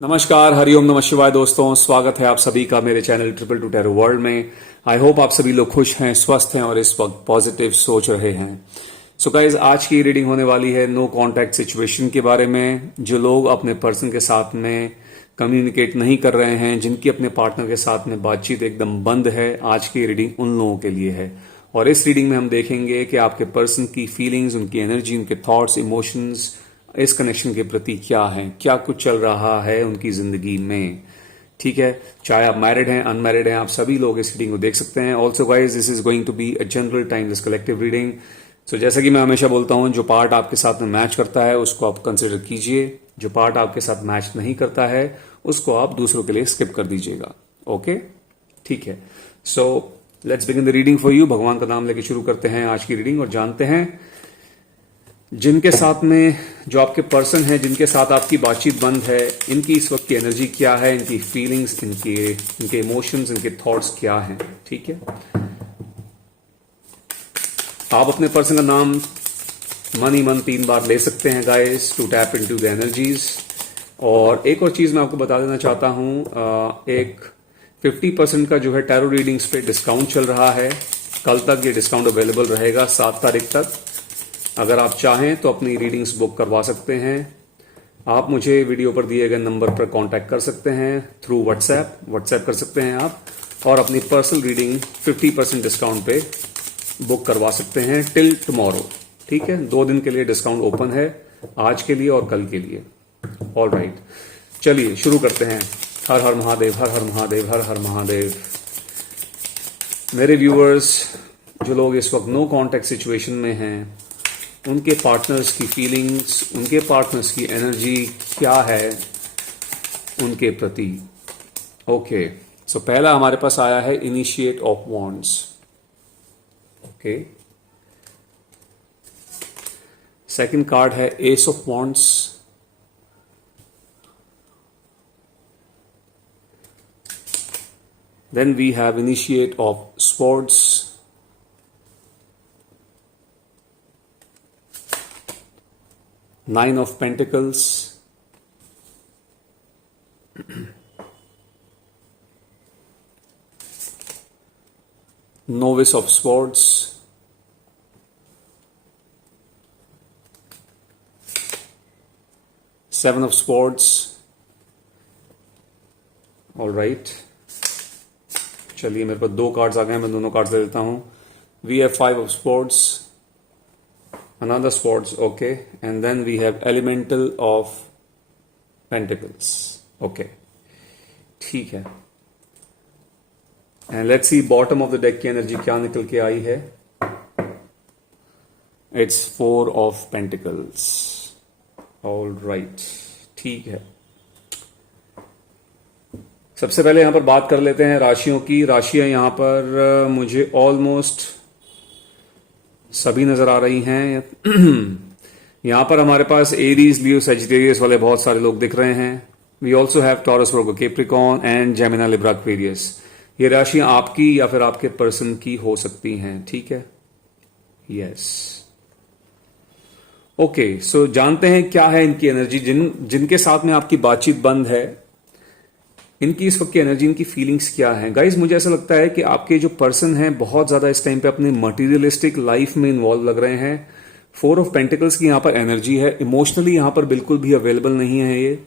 नमस्कार, हरिओम, नमः शिवाय दोस्तों। स्वागत है आप सभी का मेरे channel triple two tarot world में। आई होप आप सभी लोग खुश हैं, स्वस्थ हैं और इस वक्त पॉजिटिव सोच रहे हैं। सो गाइज, आज की रीडिंग होने वाली है नो कांटेक्ट सिचुएशन के बारे में। जो लोग अपने पर्सन के साथ में कम्युनिकेट नहीं कर रहे हैं, जिनकी अपने पार्टनर के साथ में बातचीत एकदम बंद है, आज की रीडिंग उन लोगों के लिए है। और इस रीडिंग में हम देखेंगे कि आपके पर्सन की फीलिंग्स, उनकी एनर्जी, उनके थॉट्स, इमोशंस इस कनेक्शन के प्रति क्या है, क्या कुछ चल रहा है उनकी जिंदगी में। ठीक है, चाहे आप मैरिड हैं, अनमैरिड हैं, आप सभी लोग इस रीडिंग को देख सकते हैं। Also guys, this is going to be a general timeless collective reading. So जैसा कि मैं हमेशा बोलता हूं, जो पार्ट आपके साथ में मैच करता है उसको आप कंसिडर कीजिए, जो पार्ट आपके साथ मैच नहीं करता है उसको आप दूसरों के लिए स्किप कर दीजिएगा। ओके, ठीक है। So let's begin the reading for you. भगवान का नाम लेके शुरू करते हैं आज की रीडिंग और जानते हैं जिनके साथ में, जो आपके पर्सन है जिनके साथ आपकी बातचीत बंद है, इनकी इस वक्त की एनर्जी क्या है, इनकी फीलिंग्स, इनके इमोशंस, इनके थॉट्स क्या हैं। ठीक है, आप अपने पर्सन का नाम मन ही मन 3 बार ले सकते हैं guys, to tap into the energies. और एक और चीज मैं आपको बता देना चाहता हूं, एक 50% का जो है टैरो रीडिंग्स पे डिस्काउंट चल रहा है। कल तक ये डिस्काउंट अवेलेबल रहेगा, 7 तारीख तक। अगर आप चाहें तो अपनी रीडिंग्स बुक करवा सकते हैं। आप मुझे वीडियो पर दिए गए नंबर पर कांटेक्ट कर सकते हैं थ्रू व्हाट्सएप कर सकते हैं आप, और अपनी पर्सनल रीडिंग 50% डिस्काउंट पे बुक करवा सकते हैं टिल टुमारो। ठीक है, 2 दिन के लिए डिस्काउंट ओपन है, आज के लिए और कल के लिए। ऑल राइट, चलिए शुरू करते हैं। हर हर महादेव, हर हर महादेव, हर हर महादेव। मेरे व्यूअर्स, जो लोग इस वक्त नो कांटेक्ट सिचुएशन में हैं, उनके पार्टनर्स की फीलिंग्स, उनके पार्टनर्स की एनर्जी क्या है उनके प्रति। ओके, सो पहला हमारे पास आया है initiate of wands. Okay, second card है ace of wands. Then we have initiate of swords. Nine of Pentacles, Novice of Swords, Seven of Swords. All right, चलिए मेरे पास 2 कार्ड्स आ गए हैं, मैं दोनों कार्ड्स ले लेता हूं। We have 5 of Swords, another swords, okay, and then we have elemental of pentacles. Okay, ठीक है। and let's see bottom of the deck की एनर्जी क्या निकल के आई है। it's 4 of pentacles. all right, ठीक है। सबसे पहले यहां पर बात कर लेते हैं राशियों की। राशियां यहां पर मुझे ऑलमोस्ट सभी नजर आ रही हैं। यहां पर हमारे पास एरीज, लियो, सजिटेरियस वाले बहुत सारे लोग दिख रहे हैं। We also have Taurus, Virgo, Capricorn and Gemini, Libra, Aquarius. ये राशियां आपकी या फिर आपके पर्सन की हो सकती हैं। ठीक है, यस। ओके, सो जानते हैं क्या है इनकी एनर्जी। जिनके साथ में आपकी बातचीत बंद है, इनकी इस वक्त की एनर्जी, इनकी फीलिंग्स क्या है। गाइज, मुझे ऐसा लगता है कि आपके जो पर्सन हैं बहुत ज्यादा इस टाइम पे अपने मटेरियलिस्टिक लाइफ में इन्वॉल्व लग रहे हैं। 4 ऑफ पेंटिकल्स की यहां पर एनर्जी है। इमोशनली यहां पर बिल्कुल भी अवेलेबल नहीं है ये।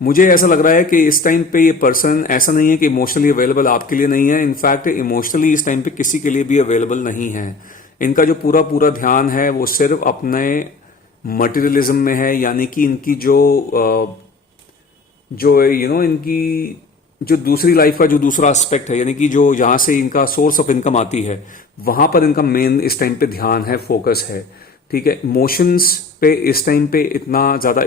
मुझे ऐसा लग रहा है कि इस टाइम पे ये पर्सन, ऐसा नहीं है कि इमोशनली अवेलेबल आपके लिए नहीं है, इनफैक्ट इमोशनली इस टाइम पे किसी के लिए भी अवेलेबल नहीं है। इनका जो पूरा पूरा ध्यान है वो सिर्फ अपने मटेरियलिज्म में है, यानी कि इनकी इनकी जो दूसरी लाइफ का जो दूसरा एस्पेक्ट है, यानी कि जो जहां से इनका सोर्स ऑफ इनकम आती है, वहां पर इनका मेन इस टाइम पे ध्यान है, फोकस है। ठीक है, इमोशंस पे इस टाइम पे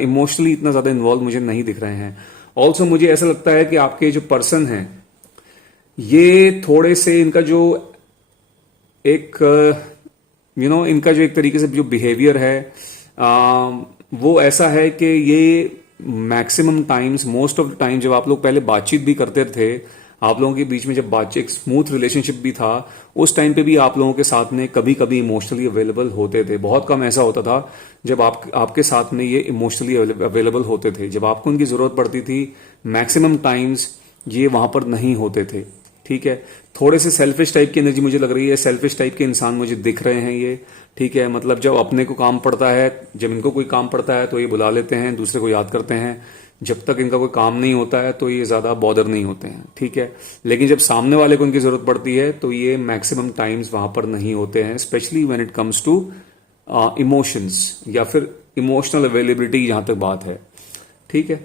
इमोशनली इतना ज्यादा इन्वॉल्व मुझे नहीं दिख रहे हैं। ऑल्सो मुझे ऐसा लगता है कि आपके जो पर्सन हैं, ये थोड़े से इनका जो एक इनका जो एक तरीके से जो बिहेवियर है, वो ऐसा है कि ये maximum times, most of the time जब आप लोग पहले बातचीत भी करते थे, आप लोगों के बीच में जब बातचीत, एक स्मूथ रिलेशनशिप भी था, उस टाइम पे भी आप लोगों के साथ में कभी कभी इमोशनली अवेलेबल होते थे। बहुत कम ऐसा होता था जब आपके साथ में ये इमोशनली अवेलेबल होते थे। जब आपको उनकी जरूरत पड़ती थी, मैक्सिमम टाइम्स ये वहां पर नहीं होते थे। ठीक है, थोड़े से सेल्फिश टाइप की एनर्जी मुझे लग रही है, सेल्फिश टाइप के इंसान मुझे दिख रहे हैं ये। ठीक है, मतलब जब अपने को काम पड़ता है, जब इनको कोई काम पड़ता है तो ये बुला लेते हैं, दूसरे को याद करते हैं। जब तक इनका कोई काम नहीं होता है तो ये ज्यादा बॉदर नहीं होते हैं। ठीक है, लेकिन जब सामने वाले को इनकी जरूरत पड़ती है तो ये मैक्सिमम टाइम्स वहां पर नहीं होते हैं, specially when it comes to emotions या फिर इमोशनल अवेलेबिलिटी, जहां तक बात है। ठीक है,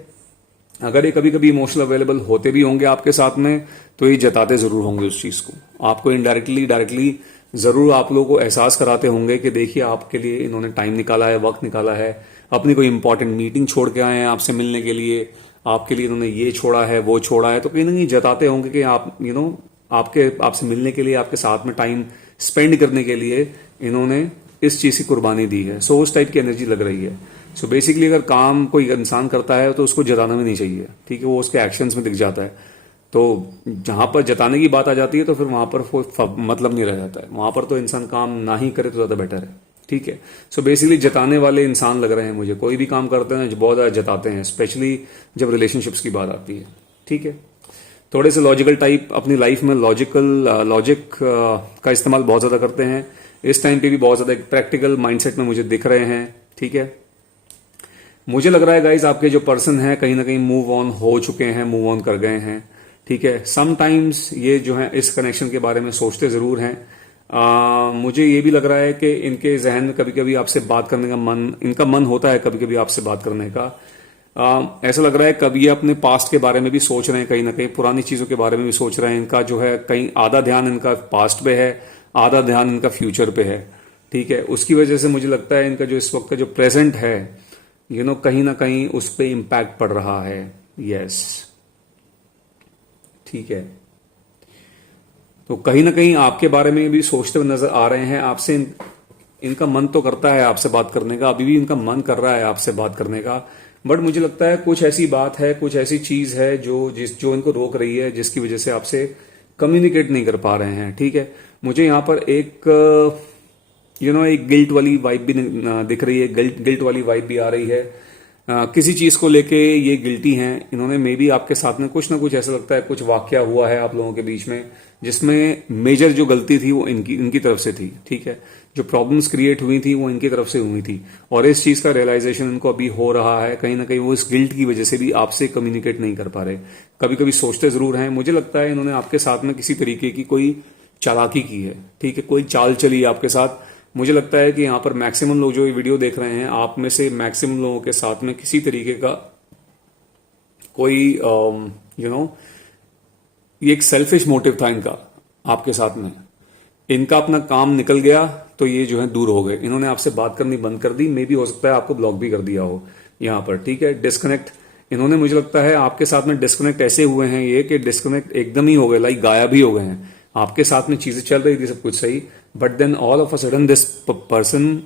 अगर ये कभी कभी इमोशनल अवेलेबल होते भी होंगे आपके साथ में, तो ये जताते जरूर होंगे उस चीज को। आपको इनडायरेक्टली डायरेक्टली जरूर आप लोगों को एहसास कराते होंगे कि देखिए आपके लिए इन्होंने टाइम निकाला है, वक्त निकाला है, अपनी कोई इंपॉर्टेंट मीटिंग छोड़ के आए हैं आपसे मिलने के लिए, आपके लिए इन्होंने ये छोड़ा है, वो छोड़ा है। तो कहीं ना कहीं जताते होंगे कि आप आपसे मिलने के लिए, आपके साथ में टाइम स्पेंड करने के लिए इन्होंने इस चीज की कुर्बानी दी है। सो उस टाइप की एनर्जी लग रही है। सो बेसिकली अगर काम कोई इंसान करता है तो उसको जताना भी नहीं चाहिए। ठीक है, वो उसके एक्शंस में दिख जाता है। तो जहां पर जताने की बात आ जाती है तो फिर वहां पर मतलब नहीं रह जाता है। वहां पर तो इंसान काम ना ही करे तो ज्यादा बेटर है। ठीक है, सो बेसिकली जताने वाले इंसान लग रहे हैं मुझे। कोई भी काम करते हैं जो बहुत ज्यादा जताते हैं, स्पेशली जब रिलेशनशिप्स की बात आती है। ठीक है, थोड़े से लॉजिकल टाइप, अपनी लाइफ में लॉजिक का इस्तेमाल बहुत ज्यादा करते हैं। इस टाइम पे भी बहुत ज्यादा प्रैक्टिकल माइंडसेट में मुझे दिख रहे हैं। ठीक है, मुझे लग रहा है गाइज आपके जो पर्सन है कहीं ना कहीं मूव ऑन हो चुके हैं, मूव ऑन कर गए हैं। ठीक है, समटाइम्स ये जो है इस कनेक्शन के बारे में सोचते जरूर हैं। मुझे ये भी लग रहा है कि इनके जहन में कभी कभी आपसे बात करने का इनका मन होता है कभी कभी आपसे बात करने का। ऐसा लग रहा है कभी ये अपने पास्ट के बारे में भी सोच रहे हैं, कहीं ना कहीं पुरानी चीजों के बारे में भी सोच रहे हैं। इनका जो है कहीं आधा ध्यान इनका पास्ट पे है, आधा ध्यान इनका फ्यूचर पे है। ठीक है, उसकी वजह से मुझे लगता है इनका जो इस वक्त का जो प्रेजेंट है, कहीं ना कहीं उस पर इंपैक्ट पड़ रहा है। यस, ठीक है, तो कहीं ना कहीं आपके बारे में भी सोचते हुए नजर आ रहे हैं। आपसे इनका मन तो करता है आपसे बात करने का, अभी भी इनका मन कर रहा है आपसे बात करने का, बट मुझे लगता है कुछ ऐसी बात है, कुछ ऐसी चीज है जो इनको रोक रही है, जिसकी वजह से आपसे कम्युनिकेट नहीं कर पा रहे हैं। ठीक है, मुझे यहां पर एक एक गिल्ट वाली वाइब भी दिख रही है, गिल्ट वाली वाइब भी आ रही है। किसी चीज को लेके ये गिल्टी हैं इन्होंने, मे बी आपके साथ में कुछ ना कुछ ऐसा लगता है, कुछ वाकया हुआ है आप लोगों के बीच में जिसमें मेजर जो गलती थी वो इनकी तरफ से थी। ठीक है, जो प्रॉब्लम्स क्रिएट हुई थी वो इनकी तरफ से हुई थी, और इस चीज का रियलाइजेशन इनको अभी हो रहा है। कहीं ना कहीं वो इस गिल्ट की वजह से भी आपसे कम्युनिकेट नहीं कर पा रहे। कभी कभी सोचते जरूर हैं। मुझे लगता है इन्होंने आपके साथ में किसी तरीके की कोई चालाकी की है। ठीक है, कोई चाल चली है आपके साथ। मुझे लगता है कि यहां पर मैक्सिमम लोग जो ये वीडियो देख रहे हैं, आप में से मैक्सिमम लोगों के साथ में किसी तरीके का कोई ये एक सेल्फिश मोटिव था इनका आपके साथ में। इनका अपना काम निकल गया तो ये जो है दूर हो गए, इन्होंने आपसे बात करनी बंद कर दी। मे भी हो सकता है आपको ब्लॉक भी कर दिया हो यहां पर। ठीक है, डिस्कनेक्ट इन्होंने, मुझे लगता है आपके साथ में डिस्कनेक्ट ऐसे हुए हैं ये कि डिस्कनेक्ट एकदम ही हो गए, लाइक गायब ही हो गए हैं। आपके साथ में चीजें चल रही थी सब कुछ सही, but then all of a sudden this person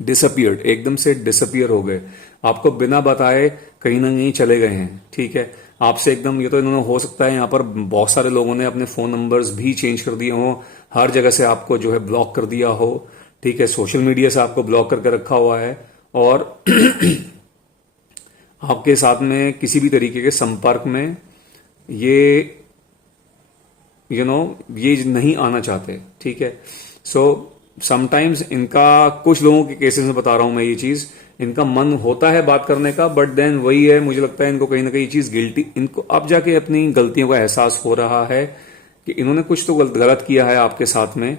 disappeared, एकदम से डिसअपियर हो गए, आपको बिना बताए कहीं ना कहीं चले गए हैं। ठीक है, आपसे एकदम, ये तो इन्होंने, हो सकता है यहाँ पर बहुत सारे लोगों ने अपने फोन नंबर्स भी चेंज कर दिए हो, हर जगह से आपको जो है ब्लॉक कर दिया हो। ठीक है, सोशल मीडिया से आपको ब्लॉक करके रखा हुआ है, और आपके साथ में किसी भी तरीके के संपर्क में ये ये नहीं आना चाहते। ठीक है, सो समटाइम्स इनका, कुछ लोगों के केसेस में बता रहा हूं मैं ये चीज, इनका मन होता है बात करने का, बट देन वही है, मुझे लगता है इनको कहीं ना कहीं चीज गिल्टी, इनको अब जाके अपनी गलतियों का एहसास हो रहा है कि इन्होंने कुछ तो गलत किया है आपके साथ में,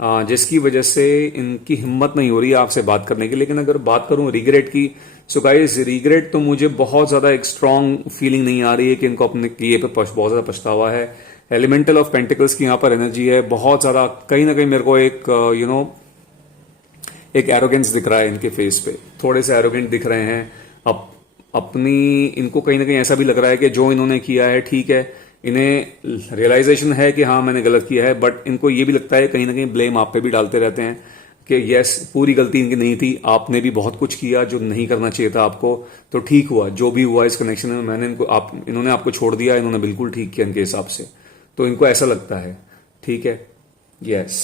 जिसकी वजह से इनकी हिम्मत नहीं हो रही है आपसे बात करने की। लेकिन अगर बात करूं रिग्रेट की, सो गाइस रिग्रेट तो मुझे बहुत ज्यादा एक स्ट्रांग फीलिंग नहीं आ रही है कि इनको अपने किए पे बहुत ज्यादा पछतावा है। एलिमेंटल ऑफ पेंटिकल्स की यहां पर एनर्जी है बहुत ज्यादा, कहीं ना कहीं मेरे को एक एक एरोगेंस दिख रहा है इनके फेस पे, थोड़े से एरोगेंट दिख रहे हैं। अपनी, इनको कहीं ना कहीं ऐसा भी लग रहा है कि जो इन्होंने किया है ठीक है, इन्हें रियलाइजेशन है कि हाँ मैंने गलत किया है, बट इनको ये भी लगता है कहीं ना कहीं ब्लेम आप पे भी डालते रहते हैं। कि यस पूरी गलती इनकी नहीं थी, आपने भी बहुत कुछ किया जो नहीं करना चाहिए था आपको, तो ठीक हुआ जो भी हुआ इस कनेक्शन में, मैंने इन्होंने आपको छोड़ दिया, इन्होंने बिल्कुल ठीक किया इनके हिसाब से, तो इनको ऐसा लगता है। ठीक है, यस।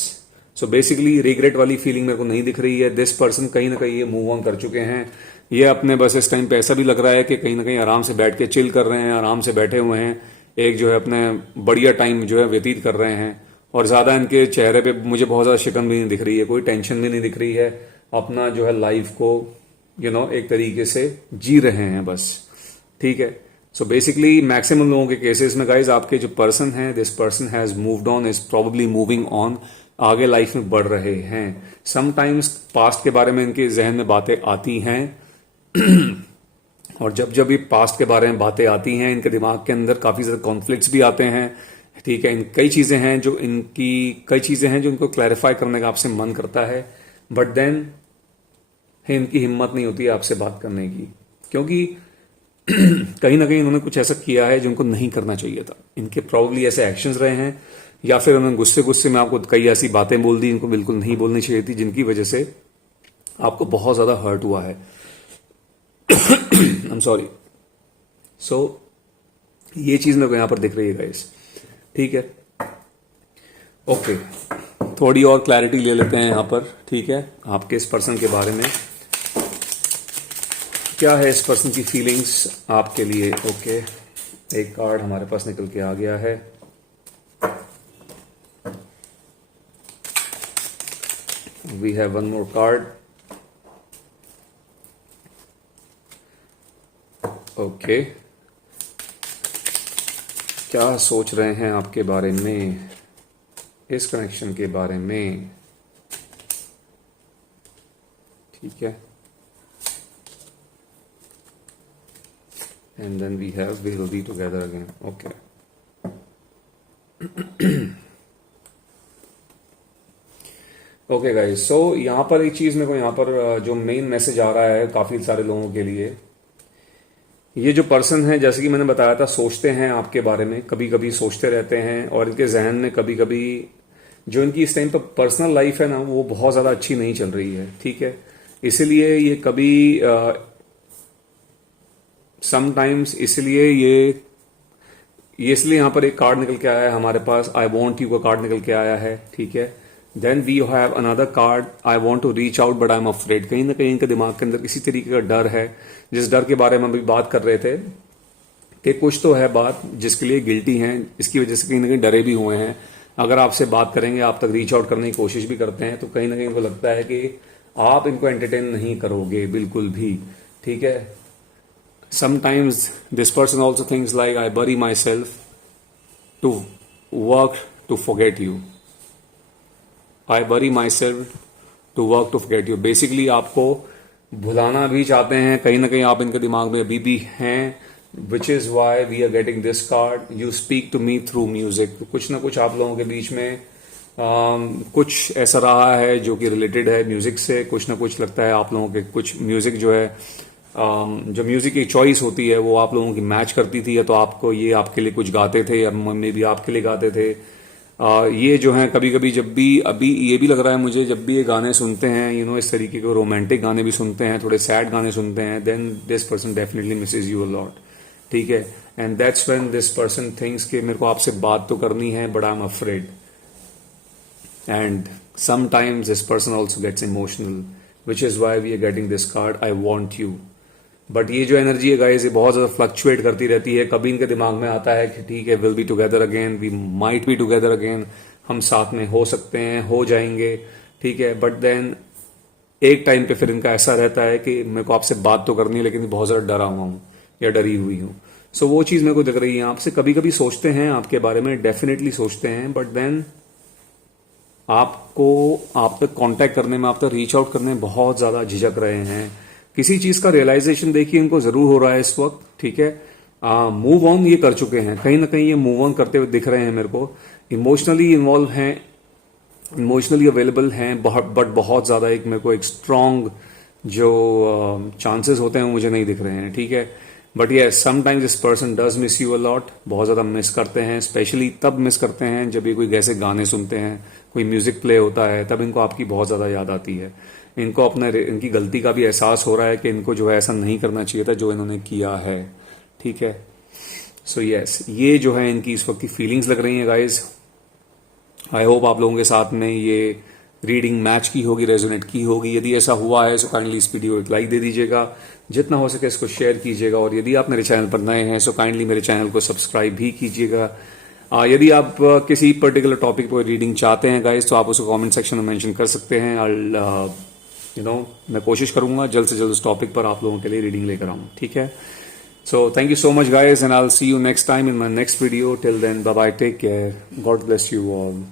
सो बेसिकली रिग्रेट वाली फीलिंग मेरे को नहीं दिख रही है। दिस पर्सन कहीं ना कहीं ये मूव ऑन कर चुके हैं। ये अपने बस इस टाइम पे ऐसा भी लग रहा है कि कहीं ना कहीं आराम से बैठ के चिल कर रहे हैं, आराम से बैठे हुए हैं, एक जो है अपने बढ़िया टाइम जो है व्यतीत कर रहे हैं। और ज्यादा इनके चेहरे पे मुझे बहुत ज्यादा शिकन भी नहीं दिख रही है, कोई टेंशन भी नहीं दिख रही है, अपना जो है लाइफ को एक तरीके से जी रहे हैं बस। ठीक है, सो बेसिकली मैक्सिमम लोगों के केसेस में गाइज आपके जो पर्सन है, this person has moved on, is probably moving on, आगे लाइफ में बढ़ रहे हैं। समटाइम्स पास्ट के बारे में इनके जहन में बातें आती हैं और जब जब ये पास्ट के बारे में बातें आती हैं, इनके दिमाग के अंदर काफी ज्यादा कॉन्फ्लिक्ट्स भी आते हैं। ठीक है, कई चीजें हैं जो इनको क्लैरिफाई करने का आपसे मन करता है, बट देन इनकी हिम्मत नहीं होती है आपसे बात करने की, क्योंकि कहीं ना कहीं इन्होंने कुछ ऐसा किया है जो उनको नहीं करना चाहिए था। इनके प्रॉब्ली ऐसे एक्शंस रहे हैं, या फिर उन्होंने गुस्से में आपको कई ऐसी बातें बोल दी इनको बिल्कुल नहीं बोलनी चाहिए थी, जिनकी वजह से आपको बहुत ज्यादा हर्ट हुआ है। I am sorry. सो ये चीज मेरे को यहां पर दिख रही है गाइस। ठीक है, ओके, थोड़ी और क्लैरिटी ले लेते हैं यहां पर। ठीक है, आपके इस पर्सन के बारे में क्या है, इस पर्सन की फीलिंग्स आपके लिए। ओके, एक कार्ड हमारे पास निकल के आ गया है। We have one more card. Okay, क्या सोच रहे हैं आपके बारे में, इस कनेक्शन के बारे में। ठीक है, and then we have we'll be together again. Okay. Okay guys, so यहां पर एक चीज मेरे को यहां पर जो मेन मैसेज आ रहा है काफी सारे लोगों के लिए, ये जो पर्सन है जैसे कि मैंने बताया था, सोचते हैं आपके बारे में, कभी कभी सोचते रहते हैं, और इनके जहन में कभी कभी जो इनकी इस टाइम पर पर्सनल लाइफ है ना, वो बहुत ज्यादा अच्छी नहीं चल रही है। ठीक है, इसीलिए ये कभी समटाइम्स इसलिए इसलिए यहां पर एक कार्ड निकल के आया है हमारे पास, आई वॉन्ट यू का कार्ड निकल के आया है। ठीक है, then we have another card, I want to reach out but I am afraid. कहीं ना कहीं इनके दिमाग के अंदर किसी तरीके का डर है, जिस डर के बारे में अभी बात कर रहे थे कि कुछ तो है बात जिसके लिए गिल्टी हैं, इसकी वजह से कहीं ना कहीं डरे भी हुए हैं। अगर आपसे बात करेंगे, आप तक रीच आउट करने की कोशिश भी करते हैं, तो कहीं ना कहीं इनको लगता है कि आप इनको एंटरटेन नहीं करोगे बिल्कुल भी। ठीक है, sometimes this person also thinks like I bury myself to work to forget you. I bury myself to work to forget you. Basically आपको भुलाना भी चाहते हैं, कहीं ना कहीं आप इनके दिमाग में अभी भी हैं, which is why we are getting this card. You speak to me through music. कुछ ना कुछ आप लोगों के बीच में कुछ ऐसा रहा है जो कि रिलेटेड है म्यूजिक से, कुछ ना कुछ लगता है आप लोगों के कुछ म्यूजिक जो है जो म्यूजिक की चॉइस होती है वो आप लोगों की मैच करती थी, या तो आपको ये आपके लिए कुछ गाते थे या मम्मी भी आपके लिए गाते थे। ये जो है कभी कभी जब भी अभी ये भी लग रहा है मुझे, जब भी ये गाने सुनते हैं इस तरीके के रोमांटिक गाने भी सुनते हैं, थोड़े सैड गाने सुनते हैं, then this person definitely misses you a lot. ठीक है, and that's when this person thinks कि मेरे को आपसे बात तो करनी है but I am afraid, and sometimes this person also gets emotional, which is why we are getting this card, I want you. But ये जो एनर्जी है गाइस, ये बहुत ज्यादा फ्लक्चुएट करती रहती है। कभी इनके दिमाग में आता है कि ठीक है, will be together again, we might be together again, हम साथ में हो सकते हैं, हो जाएंगे। ठीक है, बट देन एक टाइम पे फिर इनका ऐसा रहता है कि मेरे को आपसे बात तो करनी है लेकिन बहुत ज्यादा डरा हुआ हूं या डरी हुई हूं। सो वो चीज मेरे को दिख रही है आपसे, कभी कभी सोचते हैं आपके बारे में, डेफिनेटली सोचते हैं, बट देन आपको आप तक कांटेक्ट करने में, आप तक रीच आउट करने में बहुत ज्यादा झिझक रहे हैं। किसी चीज का रियलाइजेशन देखिए इनको जरूर हो रहा है इस वक्त। ठीक है, मूव ऑन ये कर चुके हैं, कहीं ना कहीं ये मूव ऑन करते हुए दिख रहे हैं मेरे को, इमोशनली इन्वॉल्व हैं, इमोशनली अवेलेबल हैं, बट बहुत ज्यादा एक मेरे को एक स्ट्रांग जो चांसेस होते हैं वो मुझे नहीं दिख रहे हैं। ठीक है, but yes sometimes this person does miss you a lot, बहुत ज़्यादा मिस करते हैं, स्पेशली तब मिस करते हैं जब ये कोई ऐसे गाने सुनते हैं, कोई म्यूजिक प्ले होता है, तब इनको आपकी बहुत ज़्यादा याद आती है। इनको इनकी गलती का भी एहसास हो रहा है कि इनको जो है ऐसा नहीं करना चाहिए था जो इन्होंने किया है। ठीक है, सो यस ये जो है इनकी इस वक्त की फीलिंग्स लग रही हैं गाइज। आई होप आप लोगों के साथ में ये रीडिंग मैच की होगी, रेजोनेट की होगी। यदि ऐसा हुआ है तो काइंडली इस वीडियो को एक लाइक दे दीजिएगा, जितना हो सके इसको शेयर कीजिएगा, और यदि आप मेरे चैनल पर नए हैं तो काइंडली मेरे चैनल को सब्सक्राइब भी कीजिएगा। यदि आप किसी पर्टिकुलर टॉपिक पर रीडिंग चाहते हैं गाइज तो आप उसको कमेंट सेक्शन में मेंशन कर सकते हैं। मैं कोशिश करूंगा जल्द से जल्द उस टॉपिक पर आप लोगों के लिए रीडिंग लेकर आऊं। ठीक है, so thank you so much guys, and I'll see you next time in my next video. Till then, bye bye, take care, God bless you all.